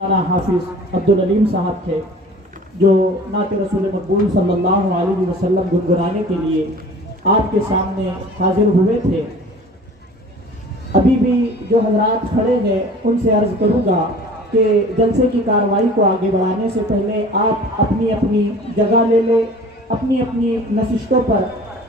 हाफिज अब्दुल अलीम साहब थे जो नात रसूल मकबूल सल्लल्लाहु अलैहि वसल्लम गुनगुनाने के लिए आपके सामने हाजिर हुए थे। अभी भी जो हजरात खड़े हैं उनसे अर्ज करूँगा कि जलसे की कार्रवाई को आगे बढ़ाने से पहले आप अपनी अपनी जगह ले लें, अपनी अपनी नशिस्तों पर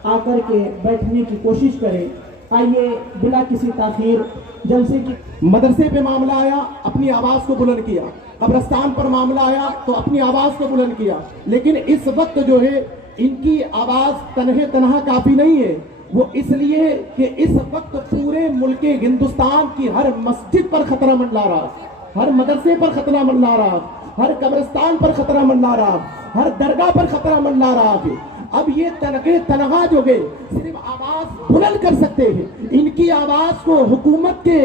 आकर के बैठने की कोशिश करें। आइए बिला किसी ताखीर जलसे की। मदरसे पे मामला आया, अपनी आवाज को बुलंद किया। कब्रिस्तान पर मामला आया तो अपनी आवाज को बुलंद किया। लेकिन इस वक्त जो है इनकी आवाज तनहे तनहा काफी नहीं है। वो इसलिए कि इस वक्त पूरे मुल्क हिंदुस्तान की हर मस्जिद पर खतरा मंडला रहा, हर मदरसे पर खतरा मंडला रहा, हर कब्रिस्तान पर खतरा मंडला रहा, हर दरगाह पर खतरा मंडला रहा है। अब ये तनके तनहा जो है सिर्फ आवाज बुलंद कर सकते हैं। इनकी आवाज को हुकूमत के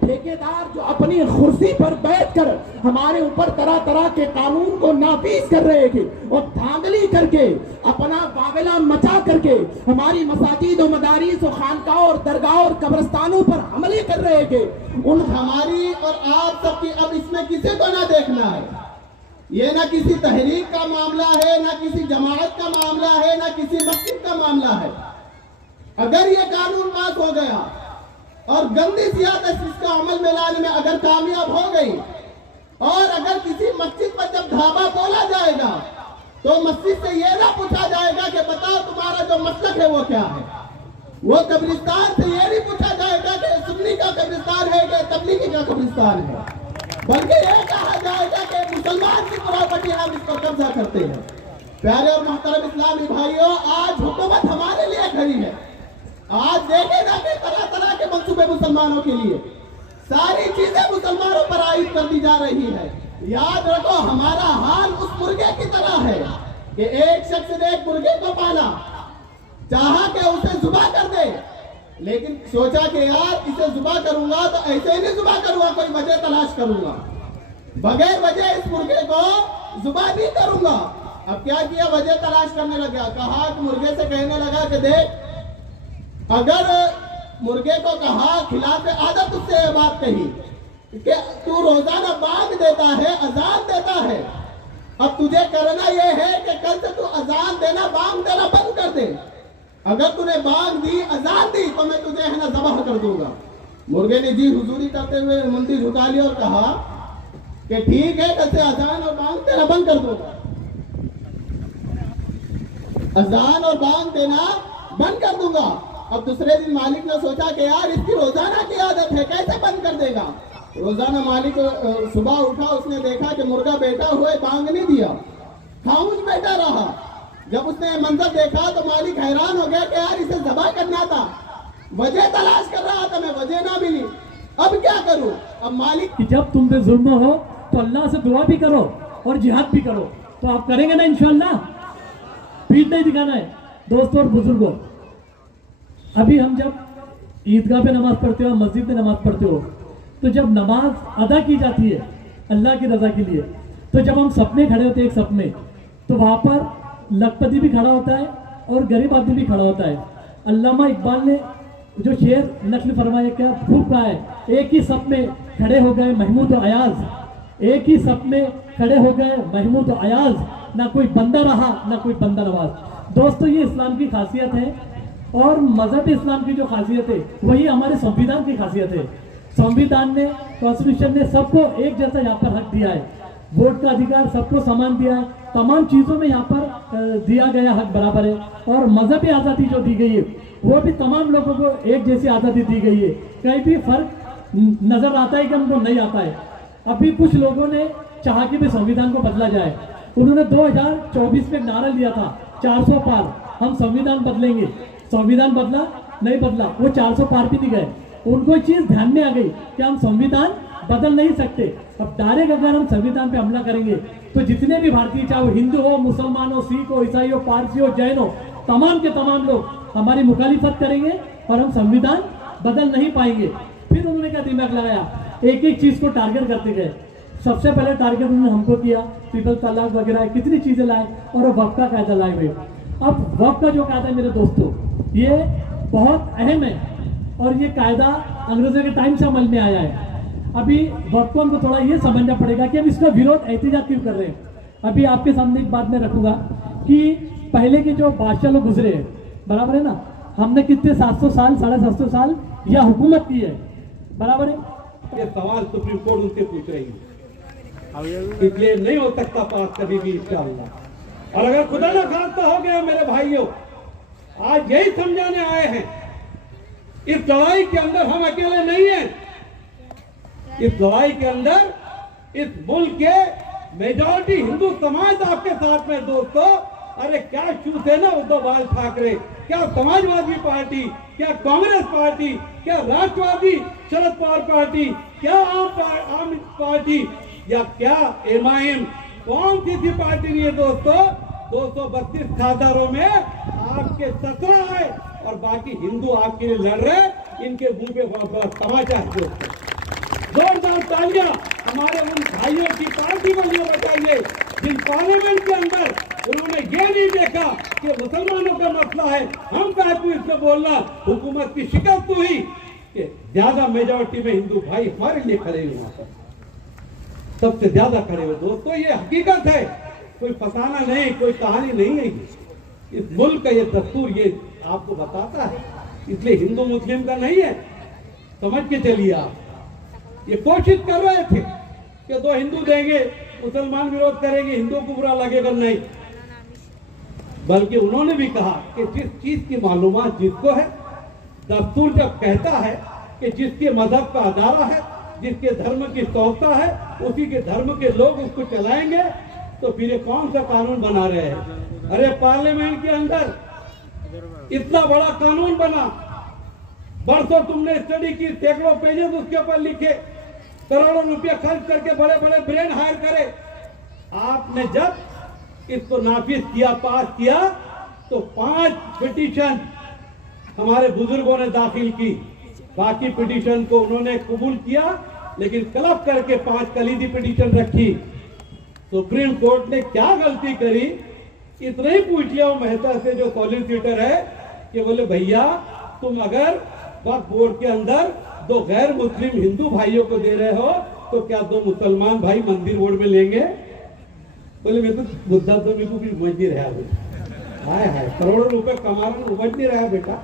ठेकेदार जो अपनी कुर्सी पर बैठकर हमारे ऊपर तरह तरह के कानून को नाफिज कर रहे थे और धांधली करके अपना बावला मचा करके हमारी मसाजिद और मदारिस और खानकाह और दरगाह और कब्रिस्तानों पर हमले कर रहे थे, उन हमारी और आप सबकी अब इसमें किसी को ना देखना है। ये ना किसी तहरीक का मामला है, ना किसी जमात का मामला है, ना किसी मस्जिद का मामला है। अगर ये कानून पास हो गया और गंदी सियासत इसका अमल में लाने में अगर कामयाब हो गई और अगर किसी मस्जिद पर जब ढाबा बोला जाएगा तो मस्जिद से ये ना पूछा जाएगा कि बताओ तुम्हारा जो मसलक है वो क्या है। वो कब्रिस्तान से ये नहीं पूछा जाएगा कि सुन्नी का कब्रिस्तान है कि तबलीगी का कब्रिस्तान है, बल्कि ये कहा जाएगा कि मुसलमान की प्रॉपर्टी हम इस पर कब्जा करते हैं। प्यारे और मोहतरम इस्लामी भाइयों, आज हुकूमत हमारे लिए खड़ी है। आज देखेगा कि तरह तरह के मंसूबे मुसलमानों के लिए, सारी चीजें मुसलमानों पर आयद कर दी जा रही है। याद रखो हमारा हाल उस मुर्गे की तरह है कि एक शख्स ने एक मुर्गे को पाला, चाहा कि उसे जुबा कर दे, लेकिन सोचा कि यार इसे जुबा करूंगा तो ऐसे ही नहीं जुबा करूंगा, कोई वजह तलाश करूंगा, बगैर वजह इस मुर्गे को जुबा नहीं करूंगा। अब क्या किया, वजह तलाश करने लगा। कहा कि मुर्गे से कहने लगा कि देख, अगर मुर्गे को कहा खिलाफ आदत उससे ये बात कही कि तू रोजाना बांग देता है, अजान देता है, अब तुझे करना यह है कि कल से तू अजान देना बांग देना बंद कर दे। अगर तूने बांग दी, अजान दी, तो मैं तुझे है ना ज़बाह कर दूंगा। मुर्गे ने जी हुजूरी करते हुए मुंडी झुका ली और कहा कि ठीक है, कल से अजान और बांग तेरा बंद कर दूंगा। अजान और बांग देना बंद कर दूंगा। अब दूसरे दिन मालिक ने सोचा कि यार इसकी रोजाना की आदत है, कैसे बंद कर देगा। रोजाना मालिक सुबह उठा, उसने देखा कि मुर्गा बैठा हुआ है, बांग नहीं दिया, खामोश बैठा रहा। जब उसने मंजर देखा तो मालिक हैरान हो गया कि यार इसे ज़बाह करना था, वजह तलाश कर रहा था, मैं वजह ना मिली, अब क्या करूं। अब मालिक कि जब तुम पे जुल्म हो तो अल्लाह से दुआ भी करो और जिहाद भी करो, तो आप करेंगे ना इंशाअल्लाह। पीठ नहीं दिखाना है। दोस्तों और बुजुर्गों, अभी हम जब ईदगाह पे नमाज पढ़ते हो, मस्जिद में नमाज पढ़ते हो, तो जब नमाज अदा की जाती है अल्लाह की रजा के लिए, तो जब हम सपने खड़े होते हैं एक सपने, तो वहां पर लखपति भी खड़ा होता है और गरीब आदमी भी खड़ा होता है। अल्लामा इकबाल ने जो शेर नकल फरमाया, क्या खूब कहा है, एक ही सप में खड़े हो गए महमूद और अयाज, एक ही सप में खड़े हो गए महमूद और अयाज, ना कोई बंदा रहा ना कोई बंदा नवाज। दोस्तों, ये इस्लाम की खासियत है और मजहब इस्लाम की जो खासियत है वही हमारे संविधान की खासियत है। संविधान ने, कॉन्स्टिट्यूशन ने सबको एक जैसा यहाँ पर हक दिया है, वोट का अधिकार सबको समान दिया है, तमाम चीज़ों में यहाँ पर दिया गया हक बराबर है। और मजहबी आज़ादी जो दी गई है वो भी तमाम लोगों को एक जैसी आज़ादी दी गई है। कहीं भी फर्क नजर आता है कि हमको नहीं आता है। अभी कुछ लोगों ने चाहा कि भी संविधान को बदला जाए। उन्होंने 2024 में नारा लिया था 400 पार, हम संविधान बदलेंगे। संविधान बदला नहीं बदला, वो 400 पार भी नहीं गए। उनको चीज ध्यान में आ गई कि हम संविधान बदल नहीं सकते। अब डायरेक्ट अगर हम संविधान पे हमला करेंगे तो जितने भी भारतीय, चाहे वो हिंदू हो, मुसलमान हो, सिख हो, ईसाई हो, पारसी हो, जैन हो, तमाम के तमाम लोग हमारी मुखालिफत करेंगे और हम संविधान बदल नहीं पाएंगे। फिर उन्होंने क्या दिमाग लगाया, एक एक चीज को टारगेट करते गए। सबसे पहले टारगेट उन्होंने हमको किया, ट्रिपल तलाक वगैरह कितनी चीजें लाए और वक्फ का कायदा लाए हुए। अब वक्फ का जो कायदा है मेरे दोस्तों, ये बहुत अहम है और ये कायदा अंग्रेजों के टाइम से अमल में आया है। अभी वक्तों को थोड़ा ये समझना पड़ेगा कि हम इसका विरोध एहतिजाज क्यों कर रहे हैं। अभी आपके सामने एक बात मैं रखूंगा कि पहले के जो बादशाह लोग गुजरे हैं, बराबर है ना, हमने कितने 700 साल 750 साल या हुकूमत की है, बराबर है। ये सवाल सुप्रीम कोर्ट उनसे पूछ रही है, इसलिए नहीं हो सकता पास कभी भी इंशाअल्लाह। और अगर खुदा न खास्ता हो गया मेरे भाइयों, आज यही समझाने आए हैं, इस लड़ाई के अंदर हम अकेले नहीं हैं। इस लड़ाई के अंदर इस मुल्क के मेजॉरिटी हिंदू समाज आपके साथ में दोस्तों। अरे क्या शिवसेना उद्धव बाल ठाकरे, क्या समाजवादी पार्टी, क्या कांग्रेस पार्टी, क्या राष्ट्रवादी शरद पवार पार्टी, क्या आम पार्टी या क्या एमआईएम, कौन सी पार्टी नहीं है दोस्तों। 232 खासदारों में आपके 17 है और बाकी हिंदू आपके लिए लड़ रहे। इनके मुंह पे बहुत बड़ा तमाचा है दोस्तों। जोरदार तालियां हमारे उन भाइयों की पार्टी को लिए बचाइए जिन पार्लियामेंट के अंदर उन्होंने ये नहीं देखा कि मुसलमानों का मसला है, हम कहते इसमें बोलना हुकूमत की शिकस्त हुई कि ज्यादा मेजॉरिटी में हिंदू भाई हमारे लिए खड़े हुए, वहां पर सबसे ज्यादा खड़े हुए। दोस्तों ये हकीकत है, कोई फसाना नहीं, कोई कहानी नहीं है। इस मुल्क का ये दस्तूर ये आपको बताता है, इसलिए हिंदू मुस्लिम का नहीं है, समझ के चलिए। आप ये कोशिश कर रहे थे कि 2 हिंदू देंगे, मुसलमान विरोध करेंगे, हिंदुओं को बुरा लगेगा, नहीं। बल्कि उन्होंने भी कहा कि जिस चीज की मालूमात जिसको है, दस्तूर जब कहता है कि जिसके मजहब का अदारा है, जिसके धर्म की तोहफा है, उसी के धर्म के लोग उसको चलाएंगे, तो फिर ये कौन सा कानून बना रहे हैं। अरे पार्लियामेंट के अंदर इतना बड़ा कानून बना, बरसों तुमने स्टडी की, सैकड़ों पेजेस उसके ऊपर लिखे, करोड़ों रुपया खर्च करके बड़े बड़े ब्रेन हायर करे। आपने जब इसको नाफिज किया, पास किया, तो 5 पिटीशन हमारे बुजुर्गों ने दाखिल की, बाकी पिटीशन को उन्होंने कबूल किया, लेकिन क्लब करके 5 कलीदी पिटीशन रखी। सुप्रीम कोर्ट ने क्या गलती करी, इतना ही पूछ लिया वो मेहता से जो सॉलिसिटर है कि बोले भैया तुम अगर वक्फ बोर्ड के अंदर 2 गैर मुस्लिम हिंदू भाइयों को दे रहे हो, तो क्या 2 मुसलमान भाई मंदिर बोर्ड में लेंगे। बोले मेरे को मुद्दा तो मेरे को भी समझ नहीं रहा। हाय हाय, करोड़ों रुपए कमा रहे, समझ नहीं रहा बेटा।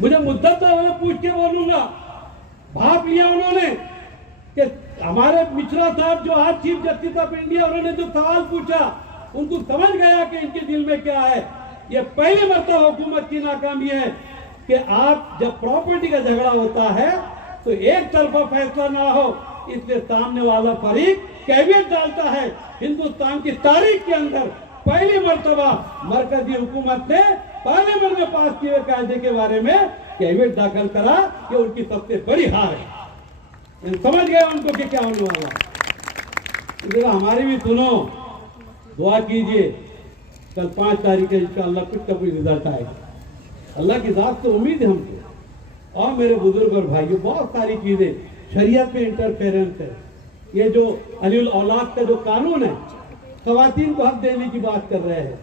मुझे मुद्दा तो बोले पूछ के बोलूंगा। भाप लिया उन्होंने कि हमारे मिश्रा साहब जो आज चीफ जस्टिस ऑफ इंडिया, उन्होंने जो सवाल पूछा उनको समझ गया कि इनके दिल में क्या है। ये पहली मर्तबा हुकूमत की नाकामी है कि आप जब प्रॉपर्टी का झगड़ा होता है तो एक तरफा फैसला ना हो, इसलिए सामने वाला फरीक कैबिनेट डालता है। हिंदुस्तान की तारीख के अंदर पहली मर्तबा मरकजी हुकूमत ने पार्लियामेंट में पास किए कायदे के बारे में कैबिनेट दाखिल करा, ये उनकी सबसे बड़ी हार है। समझ गया उनको कि क्या होने वाला। इसलिए हमारी भी सुनो, दुआ कीजिए, कल 5 तारीख है इंशाअल्लाह कुछ का कोई रिजल्ट आएगा। अल्लाह की जात से उम्मीद है हमको। और मेरे बुजुर्ग और भाइयों, बहुत सारी चीजें शरीयत में इंटरफेरेंस है। ये जो अलीउल औलाद का जो कानून है, खवातीन को हक देने की बात कर रहे हैं,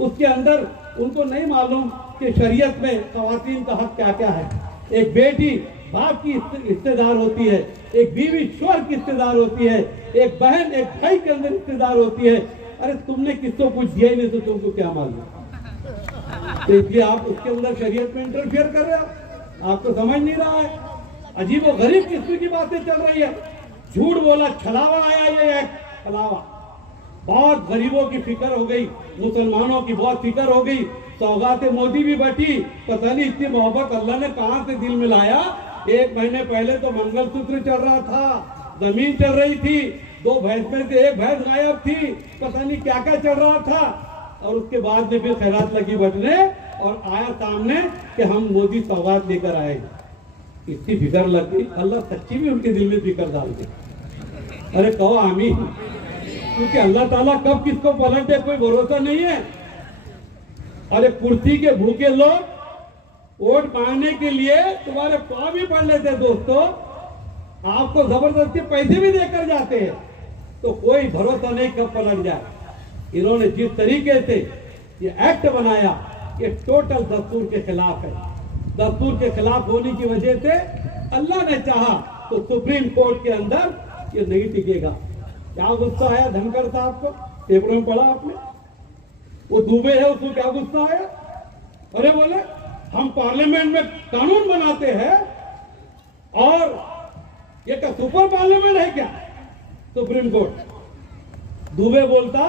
उसके अंदर उनको नहीं मालूम कि शरीयत में खवातीन का हक क्या क्या है। एक बेटी बाप की हिस्सेदार होती है, एक बीवी शोहर की हिस्सेदार होती है, एक बहन एक भाई के अंदर हिस्सेदार होती है। अरे तुमने किसको कुछ दिया ही नहीं तो तुमको क्या मालूम। तो इसलिए आप उसके अंदर शरीयत में इंटरफेयर कर रहे हो, आपको समझ नहीं रहा है। अजीब और गरीब किस्म की बातें चल रही है। झूठ बोला, छलावा आया, ये एक्ट छलावा। बहुत गरीबों की फिक्र हो गई, मुसलमानों की बहुत फिक्र हो गई। सौगात मोदी भी बटी, पता नहीं इतनी मोहब्बत अल्लाह ने कहां से दिल में लाया। 1 महीने पहले तो मंगलसूत्र चल रहा था, जमीन चल रही थी, 2 भैंस में से 1 भैंस गायब थी, पता नहीं क्या क्या चल रहा था। और उसके बाद में फिर खैरात लगी बटने और आया सामने कि हम मोदी सौगात लेकर आए। इतनी फिक्र लग गई, अल्लाह सच्ची भी उनके दिल में फिक्र डाल दी। अरे कहो आमीन, क्योंकि अल्लाह ताला कब किसको पलटे कोई भरोसा नहीं है। अरे कुर्सी के भूखे लोग वोट मांगने के लिए तुम्हारे पाँव भी पड़ लेते दोस्तों, आपको जबरदस्ती पैसे भी देकर जाते हैं, तो कोई भरोसा नहीं कब पलट जाए। इन्होंने जिस तरीके से ये एक्ट बनाया, ये टोटल दस्तूर के खिलाफ है। दस्तूर के खिलाफ होने की वजह से अल्लाह ने चाहा तो सुप्रीम कोर्ट के अंदर ये नहीं टिकेगा। क्या गुस्सा आया धनखड़ साहब को? पेपरों में पढ़ा आपने? वो दुबे है, उसको क्या गुस्सा आया? अरे बोले हम पार्लियामेंट में कानून बनाते हैं और ये क्या सुपर पार्लियामेंट है क्या सुप्रीम कोर्ट? दुबे बोलता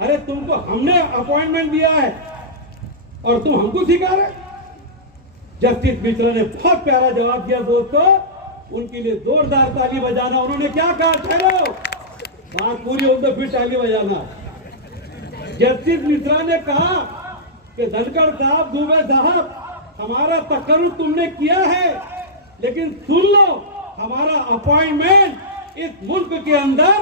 अरे तुमको हमने अपॉइंटमेंट दिया है और तुम हमको सिखा रहे। जस्टिस मिश्रा ने बहुत प्यारा जवाब दिया दोस्तों, उनके लिए जोरदार ताली बजाना। उन्होंने क्या कहा? ठहरो, बात पूरी हो तो फिर ताली बजाना। जस्टिस मिश्रा ने कहा कि धनखड़ साहब, दुबे साहब, हमारा तकर्रुर तुमने किया है, लेकिन सुन लो, हमारा अपॉइंटमेंट इस मुल्क के अंदर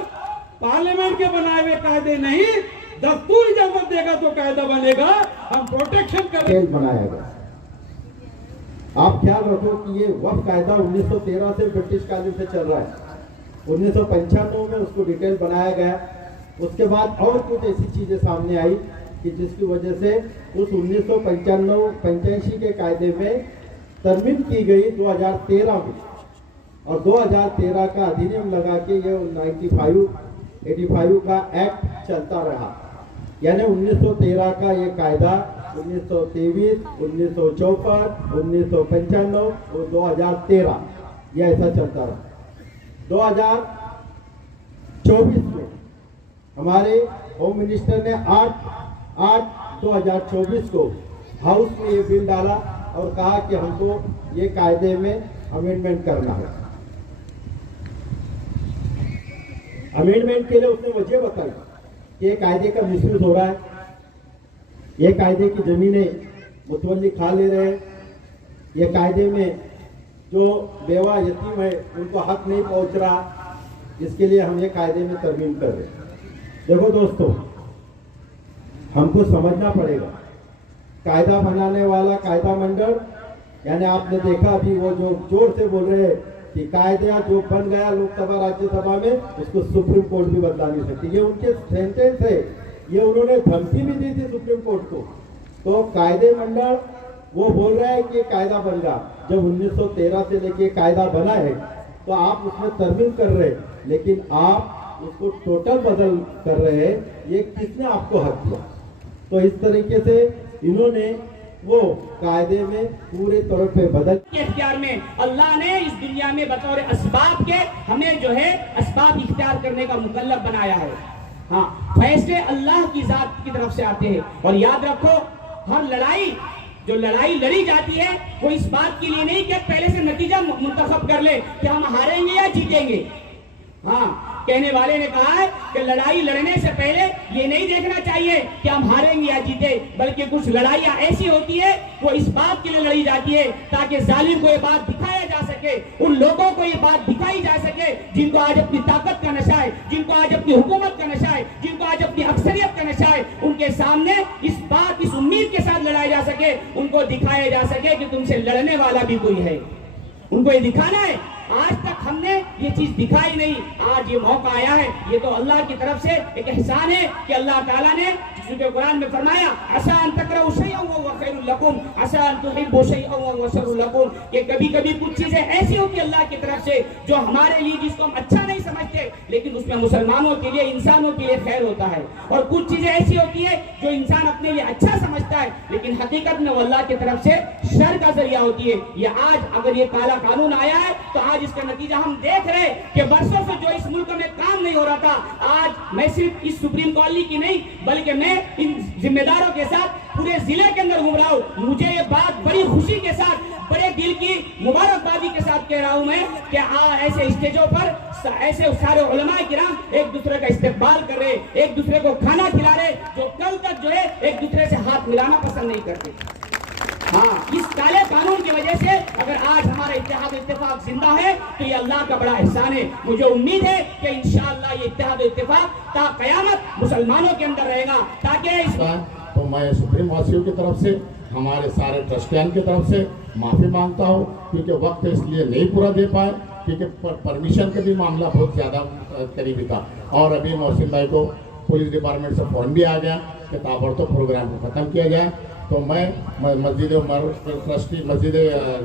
पार्लियामेंट के बनाए हुए कायदे नहीं, दस्तूर इजाजत देगा तो कायदा बनेगा। हम प्रोटेक्शन कर बनाया गया। आप ख्याल रखो कि ये वक्फ कायदा 1913 से ब्रिटिश कानून से चल रहा है। 1995 में उसको डिटेल बनाया गया। उसके बाद और कुछ ऐसी चीजें सामने आई कि जिसकी वजह से उस 1985 के कायदे में तरमीम की गई 2013 में, और 2013 का अधिनियम लगा के ये 85 का एक्ट चलता रहा। यानी 1913 का ये कायदा 1923, 1954, 1995 और 2013 ये ऐसा चलता रहा। 2024 में हमारे होम मिनिस्टर ने 8/8/2024 को हाउस में ये बिल डाला और कहा कि हमको ये कायदे में अमेंडमेंट करना है। अमेंडमेंट के लिए उसने वजह बताई कि ये कायदे का मिसयूज हो रहा है, ये कायदे की जमीनें मुतवल्ली खा ले रहे हैं, ये कायदे में जो बेवा यतीम है उनको हक नहीं पहुंच रहा, इसके लिए हम ये कायदे में तरमीम कर रहे हैं। देखो दोस्तों, हमको समझना पड़ेगा, कायदा बनाने वाला कायदा मंडल, यानी आपने देखा अभी वो जो जोर से बोल रहे हैं कि कायदा जो बन गया लोकसभा राज्यसभा में उसको सुप्रीम कोर्ट भी बदला नहीं सकती, ये उनके सेंटेंस है, ये उन्होंने धमकी भी दी थी सुप्रीम कोर्ट को। तो कायदे मंडल वो बोल रहा है कि ये कायदा बन गया, जब 1913 से लेके कायदा बना है तो आप उसमें तरमीम कर रहे हैं, लेकिन आप उसको टोटल बदल कर रहे हैं, ये किसने आपको हक दिया? तो इस तरीके से इन्होंने वो कायदे में पूरे तौर पे बदल के इख्तियार में अल्लाह ने इस दुनिया में बतौर असबाब के हमें जो है असबाब इख्तियार करने का मुकल्लफ बनाया है। हाँ, फैसले अल्लाह की जात की तरफ से आते हैं। और याद रखो, हर लड़ाई जो लड़ाई लड़ी जाती है वो इस बात के लिए नहीं कि पहले से नतीजा मुंतखब कर ले कि हम हारेंगे या जीतेंगे। हाँ, कहने वाले ने कहा है कि लड़ाई लड़ने से पहले ये नहीं देखना चाहिए कि हम हारेंगे या जीते, बल्कि कुछ लड़ाइयाँ ऐसी होती है वो इस बात के लिए लड़ी जाती है ताकि जालिम को ये बात दिखाया जा सके, उन लोगों को ये बात दिखाई जा सके जिनको आज अपनी ताकत का नशा है, जिनको आज अपनी हुकूमत का नशा है, जिनको आज अपनी अक्सरियत का नशा है, उनके सामने इस उम्मीद के साथ लड़ाया जा सके, उनको दिखाया जा सके कि तुमसे लड़ने वाला भी कोई है। उनको ये दिखाना है। आज तक हमने ये चीज दिखाई नहीं, आज ये मौका आया है। ये तो अल्लाह की तरफ से एक एहसान है कि अल्लाह ताला ने जिसके कुरान में फरमाया आसान तकराउ शैअन व खैरुल लकुम आसान तुहिब्बु शैअन व शर्रुल लकुम, कि कभी-कभी कुछ चीजें ऐसी होती है अल्लाह की तरफ से जो हमारे लिए जिसको हम अच्छा नहीं समझते, लेकिन उसमें मुसलमानों के लिए, इंसानों के लिए खैर होता है। और कुछ चीजें ऐसी होती है जो इंसान अपने लिए अच्छा समझता है, लेकिन हकीकत में वो अल्लाह की तरफ से शर का जरिया होती है। ये आज अगर ये काला कानून आया है तो आज इसका नतीजा हम देख रहे हैं कि बरसों से जो इस मुल्क में काम नहीं हो रहा था, आज मैं सिर्फ इस सुप्रीम कॉलोनी की नहीं बल्कि मैं इन जिम्मेदारों के साथ पूरे जिले के अंदर घूम रहा हूँ। मुझे ये बात बड़ी खुशी के साथ, बड़े दिल की मुबारकबादी के साथ कह रहा हूँ मैं कि ऐसे स्टेजों पर ऐसे सारे उलमाए किराम एक दूसरे का इस्तेकबाल कर रहे, एक दूसरे को खाना खिला रहे, जो कल तक जो है एक दूसरे से हाथ मिलाना पसंद नहीं करते। हाँ, इस काले कानून की वजह से अगर आज हमारा इत्तेहाद इत्तेफाक जिंदा है तो ये अल्लाह का बड़ा एहसान है। मुझे उम्मीद है कि इंशाअल्लाह ये इत्तेहाद इत्तेफाक ता कयामत मुसलमानों के अंदर रहेगा, ताकि इस तो मैं सुप्रीम वासियों की तरफ से, हमारे सारे ट्रस्टियान की तरफ से माफी मांगता हूँ, क्योंकि वक्त इसलिए नहीं पूरा दे पाए, क्योंकि परमिशन का भी मामला बहुत ज़्यादा करीबी था। और अभी मोहसिन भाई को पुलिस डिपार्टमेंट से फ़ोन भी आ गया कि ताबड़तोड़ प्रोग्राम को ख़त्म किया जाए। तो मैं मस्जिद उमर के ट्रस्टी, मस्जिद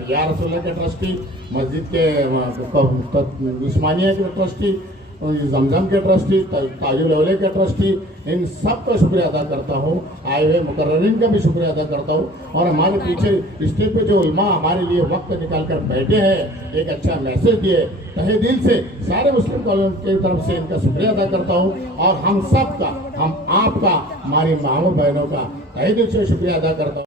या रसूल के ट्रस्टी, मस्जिद के उस्मानिया के ट्रस्टी, जमजम के ट्रस्टी, ताजुल औले के ट्रस्टी, इन सब का शुक्रिया अदा करता हूँ। आए हुए मुकर्ररीन का भी शुक्रिया अदा करता हूँ। और हमारे पीछे स्टेज पे जो उलमा हमारे लिए वक्त निकाल कर बैठे हैं, एक अच्छा मैसेज दिए, तहे दिल से सारे मुस्लिम कौम की तरफ से इनका शुक्रिया अदा करता हूँ। और हम सब का, हम आपका, हमारी माओ बहनों का तहे दिल से शुक्रिया अदा करता हूँ।